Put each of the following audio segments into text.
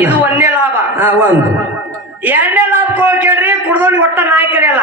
ಇದು ಒಂದೇ ಲಾಭ. ಒಂದು. ಎರಡನೇ ಲಾಭ ಕೇಳ್ರಿ ಕುಡ್ದೋನಿ ಒಟ್ಟ ನಾಯಿ ಕರೆಯಲ್ಲ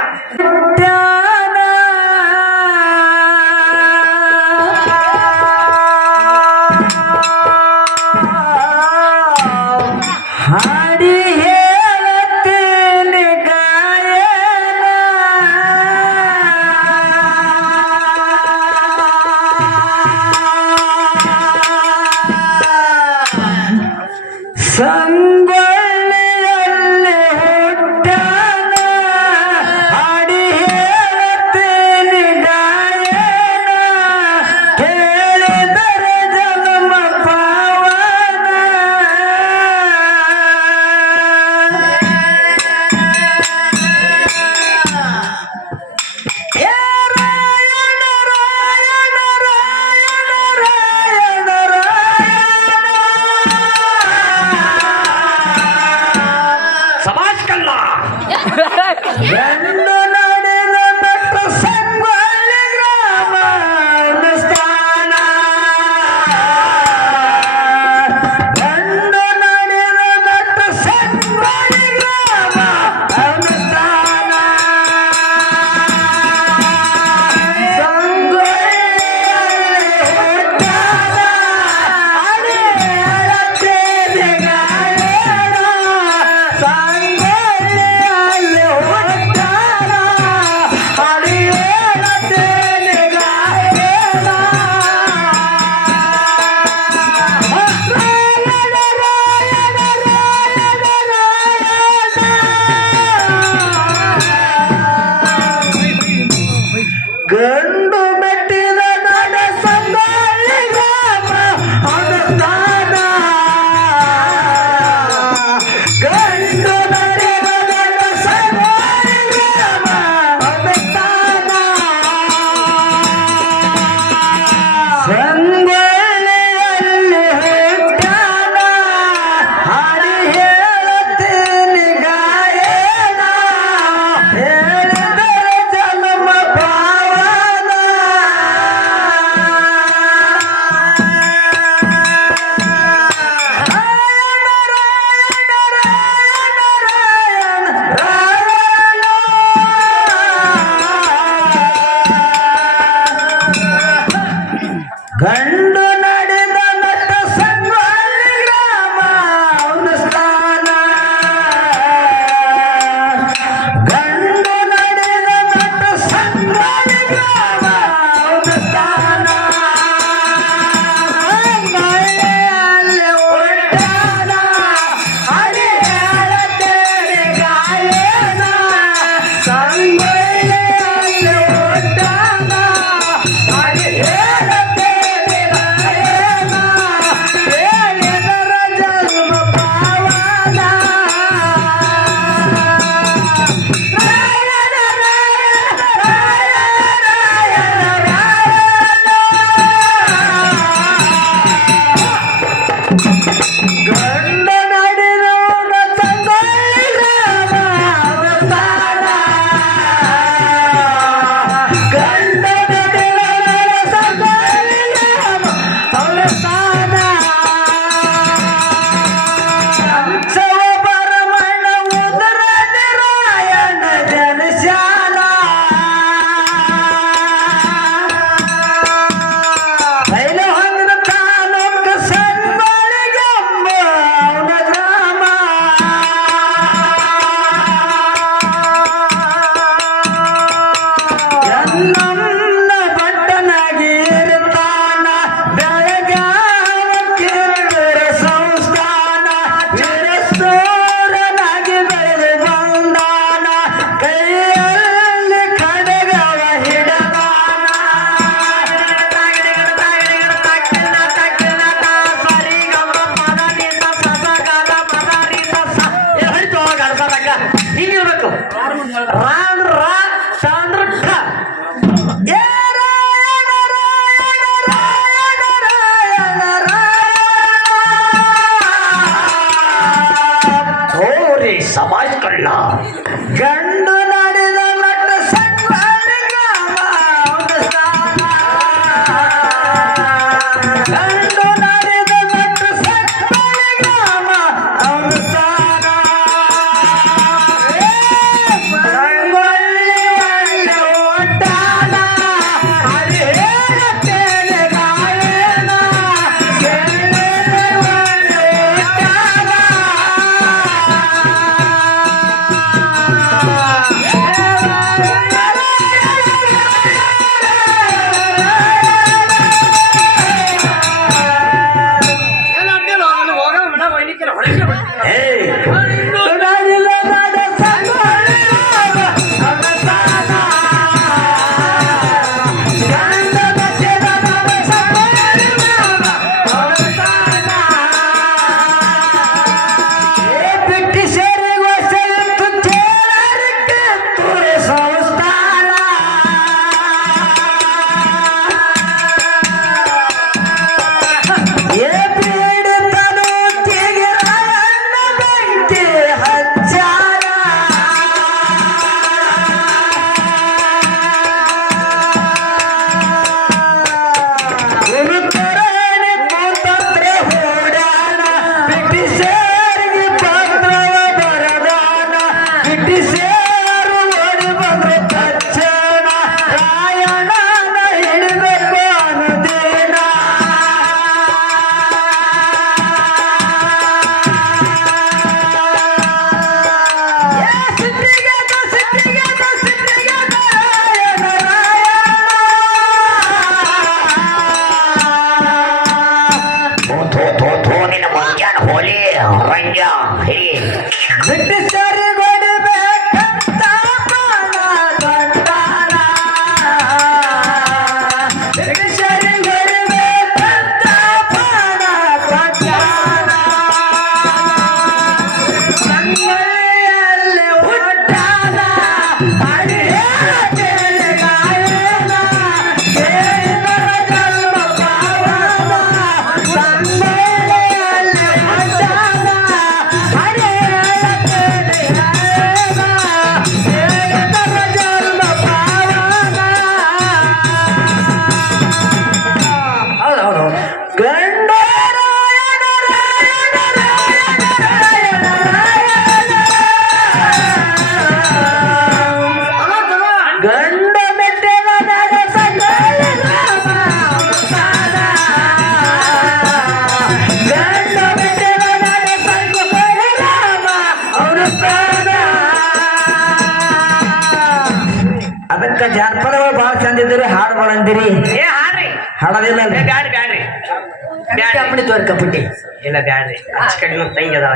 ಬಿಡ್ತೀವಿ ಕಬ್ಬಡ್ಡಿ ಇಲ್ಲ ಬ್ಯಾಡ್ರಿ. ಅಷ್ಟು ಕಡಿಮೆ ತಂಗಿ ಅದಾವ.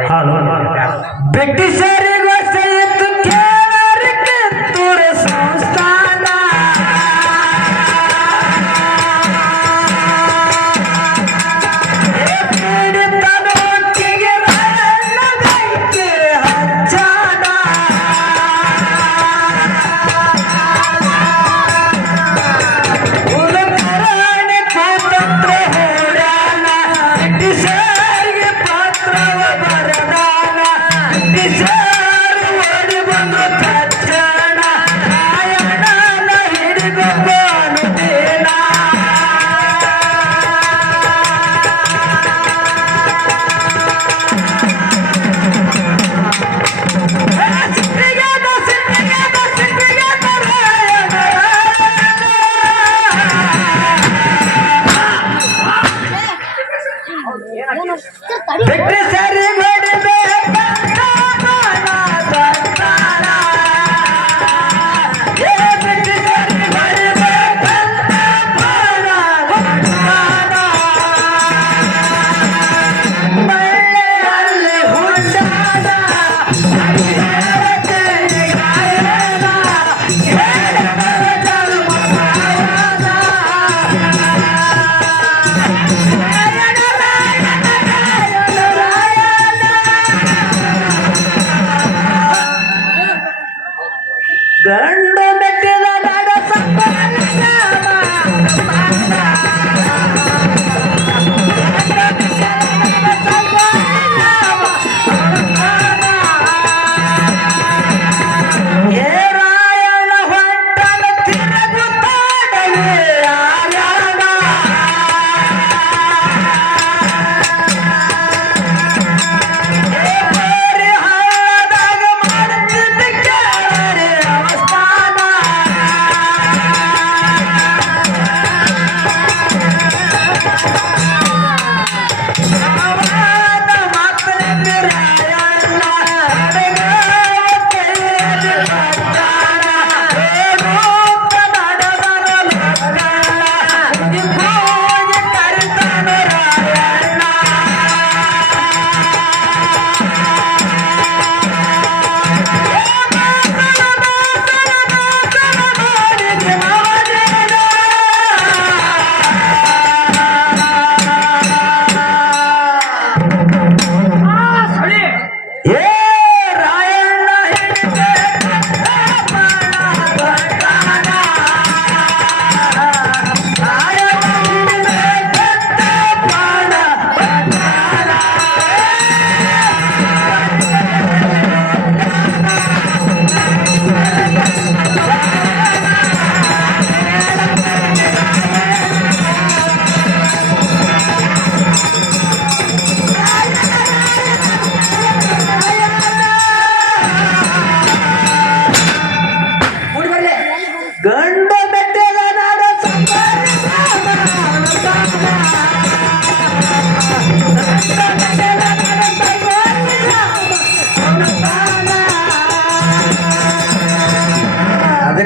ಬೆಟ್ಟಿಸೇರಿ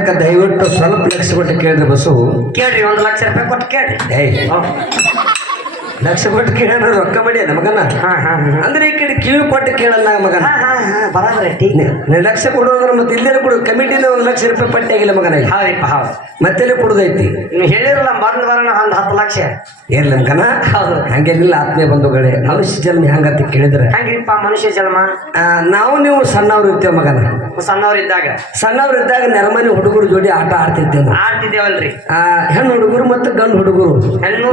ಅದಕ್ಕೆ ದಯವಿಟ್ಟು ಸ್ವಲ್ಪ ಲಕ್ಷ ಕೊಟ್ಟು ಕೇಳಿದ್ರೆ ಬಸ್ಸು ಕೇಳ್ರಿ ಒಂದು ಲಕ್ಷ ರೂಪಾಯಿ ಕೊಟ್ಟು ಕೇಳ್ರಿ. ಏಯ್. ಲಕ್ಷ ಕೊಟ್ಟು ಕೇಳ ರೊಕ್ಕ ಬಡಿ ಅಲ್ಲ ಮಗನ. ಹಾ ಹಾ ಅಂದ್ರೆ ಈ ಕಡೆ ಕಿವಿ ಕೊಟ್ಟು ಕೇಳಲ್ಲ ಮಗನ. ಹಾ ಹಾ ಹಾ ಬರಾಬರಿ ಲಕ್ಷ ಕೊಡೋದ್ರ ಮತ್ತೆ ಇಲ್ಲೇ ಕೊಡು. ಕಮಿಟಿನ ಒಂದು ಲಕ್ಷ ರೂಪಾಯಿ ಪಟ್ಟಿ ಆಗಿಲ್ಲ ಮಗನ. ಹೌದಪ್ಪ ಹೌದು. ಮತ್ತೆಲ್ಲಿ ಕೊಡುದೈತಿ? ನೀವು ಹೇಳಿರಲ್ಲ ಬಂದ್ ಬರೋಣ ಒಂದು ಹತ್ತು ಲಕ್ಷ. ಏನ್ ಮಗನ? ಹೌದು. ಹಂಗೇನಿಲ್ಲ ಆತ್ಮೀಯ ಬಂಧುಗಳೇ ಮನುಷ್ಯ ಜನ್ಮ ಹೆಂಗಂತ ಕೇಳಿದ್ರೆ. ಹಂಗಿಪ್ಪ ಮನುಷ್ಯ ಜನ್ಮ? ನಾವು ನೀವು ಸಣ್ಣವ್ರು ಇರ್ತೇವೆ ಮಗನ. ಸಣ್ಣವ್ರಿದ್ದಾಗ ಸಣ್ಣವ್ರು ಇದ್ದಾಗ? ನೆರಮನೆ ಹುಡುಗರು ಜೋಡಿ ಆಟ ಆಡ್ತಿದ್ದೇವೆ ಆಡ್ತಿದ್ದೇವಲ್ರಿ. ಹೆಣ್ಣು ಹುಡುಗರು ಮತ್ತು ಗಂಡು ಹುಡುಗರು.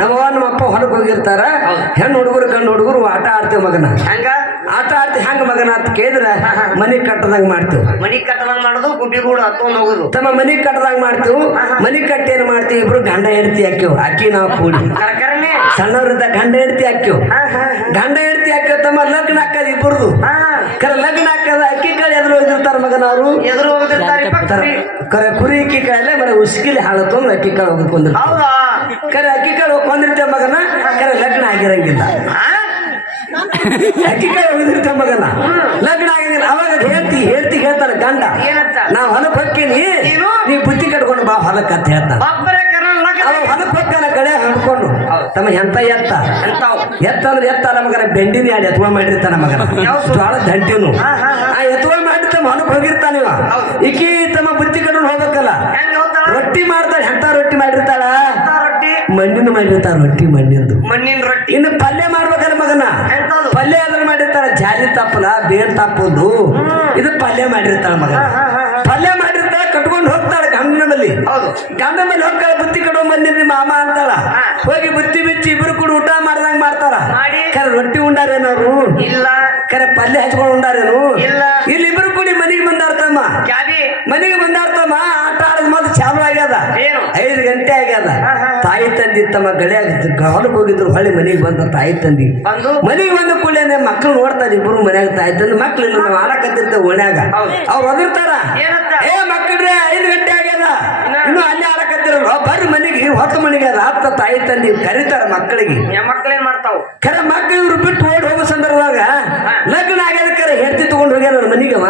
ನಮ್ಮ ಅಪ್ಪ ಹೊರಗೆ ಹೋಗಿರ್ತಾರ. ಹೌದು. ಹೆಣ್ಣು ಹುಡುಗರು ಗಂಡು ಹುಡುಗರು ಆಟ ಆಡ್ತೇವೆ ಮಗನ. ಹೆಂಗ? ಆಟ ಆಡ್ತಿ ಹೆಂಗ ಮಗನ ಅಂತ ಕೇಳಿದ್ರೆ ಮನಿ ಕಟ್ಟದಂಗ ಮಾಡ್ತೇವೆ. ಮನಿ ಕಟ್ಟದಂಗ ಮಾಡೋದು ಗುಬ್ಬಿ ಗೂಡು ಹತ್ಕೊಂಡ್ ಹೋಗುದು. ತಮ್ಮ ಮನಿ ಕಟ್ಟದಂಗ ಮಾಡ್ತೇವೆ. ಮನಿ ಕಟ್ಟಿ ಏನ್ ಮಾಡ್ತೀವಿ? ಇಬ್ರು ಗಂಡ ಹೆಂಡತಿ ಹಾಕ್ಯವ್. ಅಕ್ಕಿ ನಾವು ಕೂಡಿ. ಸಣ್ಣವ್ರಿಂದ ಸಣ್ಣವ್ರಿದ್ದ ಗಂಡ ಹೆಂಡತಿ ಹಾಕ್ಯವ್. ಗಂಡ ಹೆಂಡತಿ ಹಾಕ್ಯವ್ ತಮ್ಮ ಲಗ್ನ ಹಾಕದ್ ಇಬ್ಬರದು ಕರೆ ಲಗ್ನ ಹಾಕದ ಅಕ್ಕಿ ಕಾಳು ಎದುರು ಹೋಗಿರ್ತಾರ ಮಗನ ಅವರು. ಎದುರು ಹೋಗಿರ್ತಾರೆ ಕುರಿ. ಕರೆ ಅಕ್ಕಿ ಕಾಯಿಲೆ ಬರೀ ಉಸ್ಕಿಲಿ ಹಾಳತ್ತೊಂದು ಅಕ್ಕಿ ಕಾಳು ಹೋಗ್ಕೊಂಡಿರ್ತಾರ ಹೌದಾ? ಕರೆ ಅಕ್ಕಿ ಕಾಳು ಹೋಗ್ಕೊಂಡಿರ್ತೇವೆ ಮಗನ ಕರೆ ಲಗ್ನ ಆಗಿರಂಗಿಲ್ಲ. ಅಕ್ಕಿ ಕಾಳು ಹೋಗಿರ್ತೇವೆ ಮಗನ. ಲಗ್ನ ಆಗಿಲ್ಲ ಅವಾಗ ಹೇಳ್ತಿ ಹೇಳ್ತಿ ಹೇಳ್ತಾರ ಗಂಡ. ಏನಂತ? ನಾ ಹೊಲಕ್ಕೆ ಹೊಕ್ಕೀನಿ ಏನು? ನೀ ಬುತ್ತಿ ಕಟ್ಕೊಂಡು ಬಾ ಹೊಲಕ್ಕೆ ಅಂತ ಹೇಳ್ತಾನ ಹೊಲಕ್ಕೆ ಹೊಕ್ಕನ ಕಡೆ ಹಿಡ್ಕೊಂಡು. ತಮ್ಮ ಎಂತ ಎತ್ತ? ಎಂತಾವ್? ಎತ್ತ ಅಂದ್ರೆ ಎತ್ತ ನಮಗನ ಮಗನ ಬೆಂಡಿನ ಎರಡು ಎತ್ವ ಮಾಡಿರ್ತಾನ ಮಗನ. ಜ್ವಾಳ ಹಾ. ಆ ಎತ್ವ ಮಾಡಿ ತಮ್ಮ ಹೋಗಿರ್ತಾನ ಇವ. ಈಕಿ ತಮ್ಮ ಬುತ್ತಿ ಕಟ್ಕೊಂಡು ಹೋಗ್ಬೇಕಲ್ಲ. ರೊಟ್ಟಿ ಮಾಡ್ತಾಳೆ ಎಂತ ರೊಟ್ಟಿ ಮಾಡಿರ್ತಾಳ? ಮಣ್ಣಿನ ಮಾಡಿರ್ತಾಳ ರೊಟ್ಟಿ ಮಣ್ಣಿಂದು. ಮಣ್ಣಿನ ರೊಟ್ಟಿ. ಇನ್ನು ಪಲ್ಯ ಮಾಡ್ಬೇಕಲ್ಲ ಮಗನ? ಪಲ್ಯ ಅದ್ರ ಮಾಡಿರ್ತಾರ ಜಾಲಿ ತಪ್ಪಲ ಬೇರ್ ತಪ್ಪದು. ಇದು ಪಲ್ಯ ಮಾಡಿರ್ತಾಳ ಮಗನ. ಪಲ್ಯ ಬಲ್ಲಿ ಹೌದು. ಗಂಡ ಮೇಲೆ ಹೋಗ್ತಾಳ ಬುತ್ತಿ ಕಡೋ ಬಂದಿರಿ ಮಾಮ ಅಂತಾಳ ಹೋಗಿ ಬುತ್ತಿ ಬಿಚ್ಚಿ ಇಬ್ರು ಕೂಡ ಊಟ ಮಾಡ್ದಂಗ್ ಮಾಡ್ತಾರ. ಮಾಡಿ. ಕರೆ ರೊಟ್ಟಿ ಉಂಡಾರೇನಾರು ಇಲ್ಲ. ಕರೆ ಪಲ್ಯ ಹಚ್ಕೊಂಡು ಉಂಡಾರೇನು? ಇಲ್ಲ. ಇಲ್ಲಿ ಇಬ್ರು ಕೂಡಿ ಮನೆಗೆ ಬಂದಾರ್ತಮ್ಮ. ಮನೆಗೆ ಬಂದಾರ್ತಮ್ಮ. ಆಟ ಆಡೋದ್ ಮಾತ್ರ ಚಾಲು ಆಗ್ಯದ? ಐದು ಗಂಟೆ ಆಗ್ಯದ. ತಾಯಿ ತಂದಿ ತಮ್ಮ ಗಡಿಯಾಗ ಹೊಲಕ್ಕೆ ಹೋಗಿದ್ರು ಹೊಳ್ಳಿ ಮನೆಗೆ ಬಂದ ತಾಯಿ ತಂದಿ. ಮನೆಗೆ ಬಂದ ಕೂಡಲೇ ಮಕ್ಕಳು ನೋಡ್ತಾರೆ ಇಬ್ರು ಮನ್ಯಾಗ ತಾಯಿ ತಂದು. ಮಕ್ಳು ಇಲ್ಲ ನಾವು ಆಡಕತ್ತಿರ್ತೇವೆ ಓಣ್ಯಾಗ. ಅವ್ರು ಒದಿರ್ತಾರ? ಏ ಮಕ್ಕಳ್ರೆ ಐದು ಗಂಟೆ ಆಗ್ಯದ. ಇನ್ನ? ಅಲ್ಲಿ ಆಡಕತ್ತಿರ ಬರ್ರಿ ಮನೆಗೆ ಹೊತ್ತು ಮನೆಗೆ ಆಪ್ತ ತಾಯಿ ತಂದಿ ಕರೀತಾರ ಮಕ್ಕಳಿಗೆ. ಮಕ್ಕಳೇನ್ ಮಾಡ್ತಾವ್? ಖರೆ ಮಕ್ಕಳು ಇವ್ರು ಬಿಟ್ಟು ಓಡಿ ಹೋಗೋ ಸಂದರ್ಭದಾಗ ಲಗ್ನ ಆಗ್ಯದ ಕರೆ ಹೆಂಡತಿ ತಗೊಂಡು ಹೋಗ್ಯಾರ ಮನೆಗೆ ಮನೆಗವ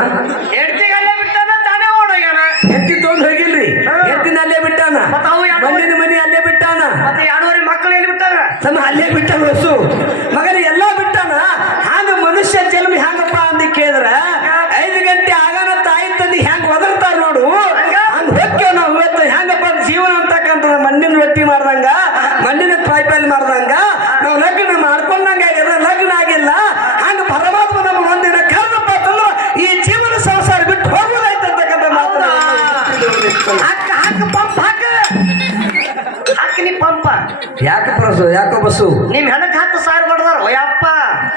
ಯಾಕೆ ಪ್ರಸು ಯಾಕೋ ಬಸ್ಸು ನಿಮ್ ಹೆಣಕ್ ಹತ್ತು ಸಾವಿರ ಬಡ್ದಾರ ಯಪ್ಪ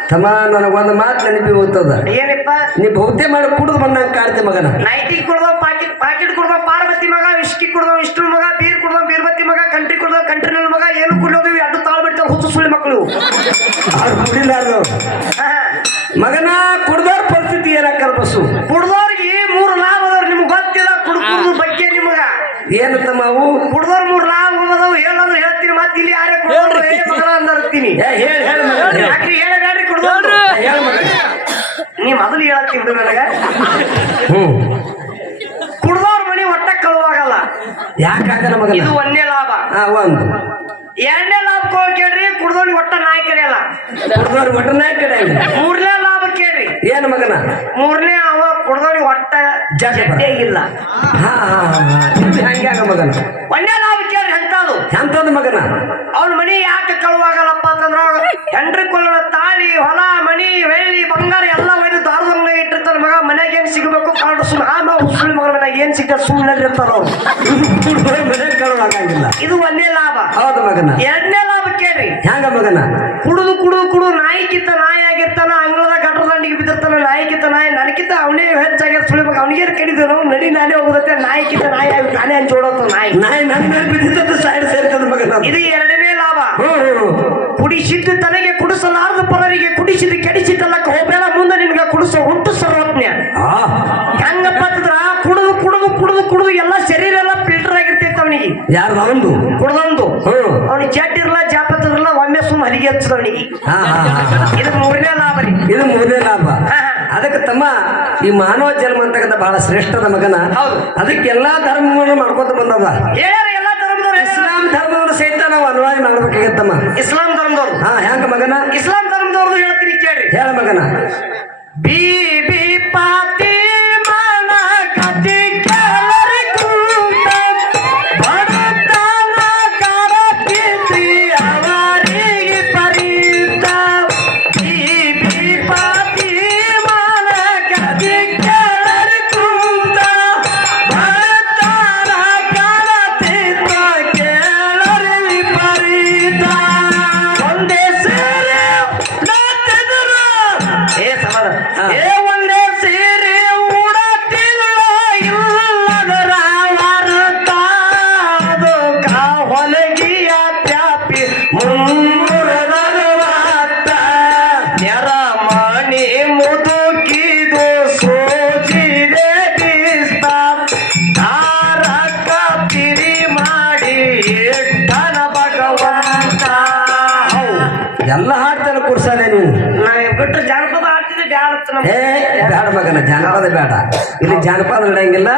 ತಮ್ಮ ನನಗೊಂದು ಮಾತು ನೆನಪಿ ಹೋಗ್ತದ. ಏನಪ್ಪ? ನೀ ಬಹುತೇ ಮಾಡಿ ಕುಡಿದು ಬಂದಂಗ ಕಾಡ್ತಿ ಮಗನ. ನೈಟಿ ಕುಡ್ದ ಪಾಕಿಟ್ ಪಾಕಿಟ್ ಕುಡ್ದ ಪಾರ್ವತಿ ಮಗ ವಿಸ್ಕಿ ಕುಡ್ದ ವಿಷ್ಣು ಮಗ ಬೀರ್ ಕುಡ್ದ ಬೀರ್ಬತ್ತಿ ಮಗ ಕಂಟ್ರಿ ಕುಡ್ದ ಕಂಟ್ರಿ ನನ್ನ ಮಗ ಏನು ಕುಡ್ಲೋದು ಅಡ್ಡು ತಾಳ್ ಬಿಡ್ತಾವ ಹುಚ್ಚು ಸುಳಿ ಮಕ್ಕಳು ಅವ್ರು ಕುಡಿಲಾರ್ದು ಮಗನ ಕುಡ್ದವ್ರ ಪರಿಸ್ಥಿತಿ ಏನಾಕರ್ ಬಸ್ಸು ಕುಡ್ದವ್ರಿಗೆ ಮೂರು ಲಾಭ ಅದ್ರ ನಿಮ್ಗೆ ಗೊತ್ತಿಲ್ಲ ಕುಡ್ಕೊಂಡು ಬಗ್ಗೆ ನಿಮಗ. ಏನು ತಮ್ಮ ಅವು ಕುಡ್ದವ್ರ ಮೂರು ಲಾಭ ಅದಾವ ಹೇಳಂದ್ರೆ ಹೇಳ್ತೀನಿ ಮತ್ತೆ ಇಲ್ಲಿ ಯಾರೇ ಕುಡ್ದವ್ರು ಏ ಮಗಳ ಅಂದಿರ್ತೀನಿ ಏ, ಹೇಳ್ ಹೇಳ್ ಮಗನ, ಹೇಳ್. ಯಾಕ್ರಿ ಹೇಳಬೇಡ್ರಿ ಕುಡ್ದವ್ರು ಹೇಳ್ ಮಗನ. ನೀ ನನಗ ಹ್ಮ್. ಕುಡ್ದವ್ರ ಮನಿ ಒಟ್ಟ ಕಳುವಾಗಲ್ಲ. ಯಾಕಾಗಲ್ಲ ಮಗನ? ಇದು ಒಂದೇ ಲಾಭ. ಹಾ ಒಂದು. ಎರಡನೇ ಲಾಭ ಕೇಳ್ರಿ ಕುಡ್ದವ್ರಿಗೆ ಒಟ್ಟ ನಾಯಿ ಕಡೆಯಲ್ಲ. ಕುಡ್ದವ್ರಿಗೆ ಹೊಟ್ಟ ನಾಯಿ ಕಡೆ ಮೂರನೇ ಲಾಭ ಕೇಳ್ರಿ. ಏನು ಮಗನ? ಮೂರನೇ ಅವ ಕುಡ್ದವ್ರಿಗೆ ಹೊಟ್ಟ. ಇಲ್ಲ. ಹಾ ಹಾ ಹಂಗ್ಯಾಗ ಮಗನ. ಒಂದೇ ಲಾಭ ಕೇಳ್ರಿ ಎಂತದು ಎಂತದ ಮಗನ? ಅವ್ನ ಮನಿ ಯಾಕೆ ಕಳುವಾಗಲ್ಲಪ್ಪ ಅಂತಂದ್ರ ಹೆಂಡ್ರಿ ಕೊಲ್ಲ ತಾಳಿ ಹೊಲ ಮನಿ ಬೆಳ್ಳಿ ಬಂಗಾರ ಎಲ್ಲ ಮನ್ಯಾಗ ಏನ್ ಸಿಗಬೇಕು ಕಾಡು ಸುಮ್ ಆ ನಾವು ಸುಳ್ಳು ಮಗನ ಮನ್ಯಾಗ ಏನ್ ಸಿಗ್ತದೆ? ಸುಮ್ಮನೆ ಇರ್ತಾರ ಕಳುವಾಗಂಗಿಲ್ಲ ಇದು ಒಂದೇ ಲಾಭ. ಹೌದು ಮಗನ. ಎರಡನೇ ಲಾಭ ಕೇಳ್ರಿ ಹ್ಯಾಂಗ ಮಗನ? ಕುಡುದು ಕುಡುದು ಕುಡು ನಾಯಿ ಕಿತ್ತ ನಾಯಿ ಆಗಿರ್ತಾನ ಅಂಗಳದ ಗಟ್ರ ದಂಡಿಗೆ ಬಿದ್ದಿರ್ತಾನ ನಾಯಿ ಕಿತ್ತ ನಾಯಿ ನನಕಿತ್ತ ಅವನೇ ಹೆಚ್ಚಾಗಿ ಸುಳಿಬೇಕು ಅವನಿಗೆ ಕಡಿದ್ರು ನಾವು? ನಡಿ ನಾನೇ ಹೋಗುತ್ತೆ ನಾಯಿ ಕಿತ್ತ ನಾಯಿ ಆಗಿ ನಾನೇ ಹಂಚೋಡತ್ತ ನಾಯಿ. ನಾಯಿ ನನ್ನ ಬಿದ್ದಿದ್ದು ಸೈಡ್ ಸೇರ್ತದ ಮಗನ. ಇದು ಎರಡನೇ ಲಾಭ. ಹ್ಮ್ ಹ್ಮ್. ಕುಡಿಸಿದ್ದು ತನಗೆ ಕುಡಿಸಲಾರದ ಪರರಿಗೆ ಕುಡಿಸಿದ್ದು ಕೆಡಿಸಿದ್ದಲ್ಲ ಹೋಗ್ಬೇಡ ಮುಂದೆ ನಿನ್ಗೆ ಕುಡಿಸೋ ಉಂಟು ಸರ್ವಜ್ಞ. ಹೆಂಗಪ್ಪ ಅಂತಂದ್ರ ಕುಡಿದು ಕುಡಿದು ಕುಡಿದು ಕುಡಿದು ಎಲ್ಲ ಶರೀರ ಎಲ್ಲ ಫಿಲ್ಟರ್ ಆಗಿರ್ತೈತೆ ಅವನಿಗೆ. ಯಾರು ಕುಡ್ದೊಂದು ಅವನಿಗೆ ಜಡ್ ಇರಲ್ಲ ಜಾಪತ್ ಇರಲ್ಲ ಒಮ್ಮೆ ಸುಮ್ಮ ಹರಿಗೆ ಹಚ್ಚದ ಅವನಿಗೆ. ಇದು ಮೂರನೇ ಲಾಭ ರೀ. ಇದು ಮೂರನೇ ಲಾಭ. ಅದಕ್ಕೆ ತಮ್ಮ ಈ ಮಾನವ ಜನ್ಮ ಅಂತಕ್ಕಂಥ ಬಹಳ ಶ್ರೇಷ್ಠದ ಮಗನ. ಹೌದು. ಅದಕ್ಕೆ ಎಲ್ಲಾ ಧರ್ಮವನ್ನು ಮಾಡ್ಕೊತ ಬಂದದ ಧರ್ಮದವ್ರು ಸಹಿತ ನಾವು ಅನುವಾದ ಮಾಡ್ಬೇಕಾಗತ್ತಮ್ಮ. ಇಸ್ಲಾಂ ಧರ್ಮದವ್ರು. ಹಾ ಹೆಂಗ ಮಗನ? ಇಸ್ಲಾಂ ಧರ್ಮದವ್ರದ್ದು ಹೇಳ್ತೀನಿ ಕೇಳಿ. ಹೇಳ ಮಗನ. ಬಿ ಬಿ ಮಗನ ಜಾನಪದ ಬೇಡ ಇಲ್ಲಿ ಜಾನಪದ ನಡೆಯಂಗಿಲ್ಲ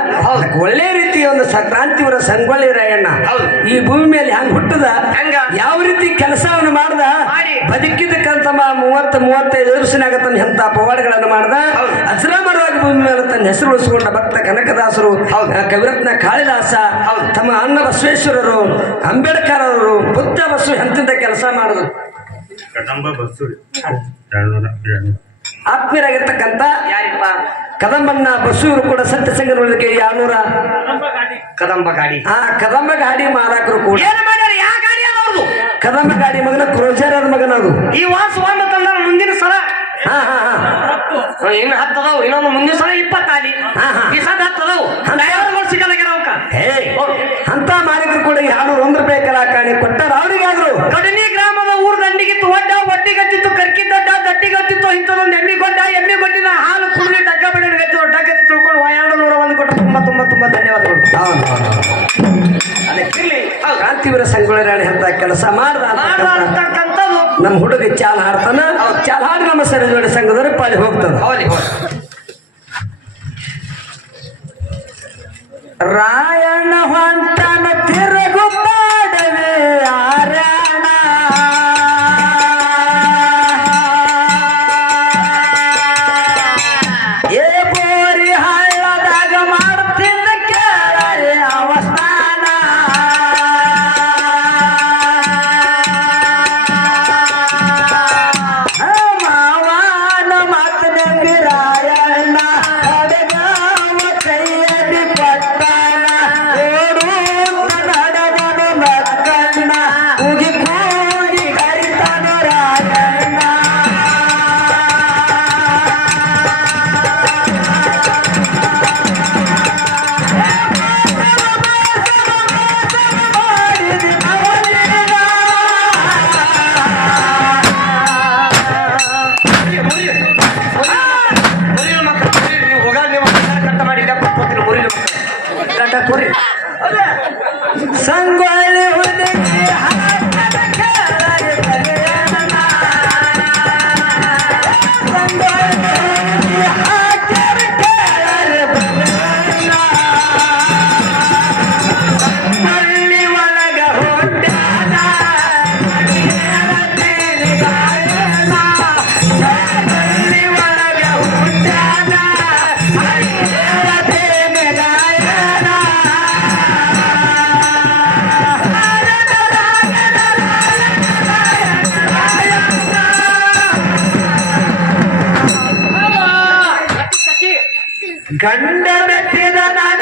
ಒಳ್ಳೆ ರೀತಿಯ ಒಂದು ಸಂಕ್ರಾಂತಿವರ ಸಂಗೊಳ್ಳಿ ರಾಯಣ್ಣ ಹೌದು. ಈ ಭೂಮಿ ಮೇಲೆ ಹೆಂಗ್ ಹುಟ್ಟದ ಹೆಂಗ? ಯಾವ ರೀತಿ ಕೆಲಸವನ್ನು ಮಾಡ್ದ ಮಾಡಿ. ಬದುಕಿದಕ್ಕಂತ ಮೂವತ್ತು ಮೂವತ್ತೈದು ವರ್ಷನಾಗ ತನ್ನ ಎಂತ ಪವಾಡಗಳನ್ನು ಮಾಡ್ದ ಹೌದು. ಅಜರಾಮರವಾಗಿ ಭೂಮಿ ಮೇಲೆ ತನ್ನ ಹೆಸರು ಉಳಿಸಿಕೊಂಡ ಭಕ್ತ ಕನಕದಾಸರು ಹೌದು. ಕವಿರತ್ನ ಕಾಳಿದಾಸ. ತಮ್ಮ ಅನ್ನ ಬಸವೇಶ್ವರರು ಅಂಬೇಡ್ಕರ್ ಅವರು ಬುದ್ಧ ಬಸವ ಎಂತಿಂತ ಕೆಲಸ ಮಾಡುದು ಕದಂಬ ಎರಡ್ನೂರ ಆತ್ಮೀಯರಾಗಿರ್ತಕ್ಕಂಥ ಯಾರಿಪ್ಪ? ಕದಂಬನ್ನ ಬಸೂರು ಕೂಡ ಸತ್ಯ ಸಂಘದೊಳಗೆ ಯಾನೂರ ಕದಂಬ ಗಾಡಿ. ಆ ಕದಂಬ ಗಾಡಿ ಮಾಲಕರು ಕೂಡ. ಏನ್ ಮಾಡ್ಯಾರ? ಯಾ ಗಾಡಿ ಅದ ಅವ್ರದ್ದು ಕದಂಬ ಗಾಡಿ ಮಗನ ಕ್ರೋಜರ್ ಮಗನ ಅದು ಈ ವಾಸ ಒಂದು ತಂದ ಮುಂದಿನ ಸಲ. ಹಾ ಹಾ ಹಾ. ಇನ್ನು ಹತ್ತದವು ಇನ್ನೊಂದು ಮುಂದಿನ ಸಲ ಇಪ್ಪತ್ತಾಗಿ ಹಾ, ಹಾ. ಈ ಸದ ಹತ್ತದವು ಡ್ರೈವರ್ಗಳು ಸಿಗಲಾಗ್ಯಾರ ಅವಕ್ಕ. ಹೇ ಅಂತ ಮಾಲೀಕರು ಕೂಡ ಯಾರು ಒಂದ್ ರೂಪಾಯಿ ಕಲಾಕಾಣಿ ಕೊಟ್ಟಾರ. ಅವ್ರಿಗಾದ್ರು. ಕಡಿಮೆ ಗ್ರಾಮದ ಊರ್ ದಂಡಿಗಿತ್ತು ಒಡ್ಡ ಒಟ್ಟಿಗತ್ತಿತ್ತು ಕರ್ಕಿ ದಡ್ಡ ದಟ್ಟಿಗತ್ತಿತ್ತು ಇಂಥದೊಂದು ಎಮ್ಮಿ ಗೊಡ್ಡ ಎಮ್ಮಿ ಗೊಡ್ಡಿನ ಹಾಲು ಕುಡಿದು ಡಗ್ಗ ಬಡಿ ಗತ್ತಿ ಡಗ್ಗತ್ತಿ ತಿಳ್ಕೊಂಡು ಎರಡು ನೂರ ಒಂದು ಕೊಟ್ಟ ತುಂಬ ತುಂಬ ತುಂಬ ಧನ್ಯವಾದಗಳು. ಅದಕ್ಕಿರ್ಲಿ ಕ್ರಾಂತಿವೀರ ಸಂಗೊಳ್ಳಿ ರಾಣಿ ಅಂತ ಕೆಲಸ ಮಾಡ್ದ ಅಂತಕ್ಕಂಥ ಮಾಡ್ತಕ್ಕಂಥದ್ದು ನಮ್ಮ ಹುಡುಗ ಚಾಲ ಹಾಡ್ತಾನ. ಚಾಲ ಹಾಡಿ ನಮ್ಮ ಸರಿಜೋಡಿ ಸಂಘದವ್ರಿಗೆ ಪಾಳಿ ಹೋಗ್ತದ ಹೌದು ರಾಯಣ ಗಂಡನ ತಿರನಾಡ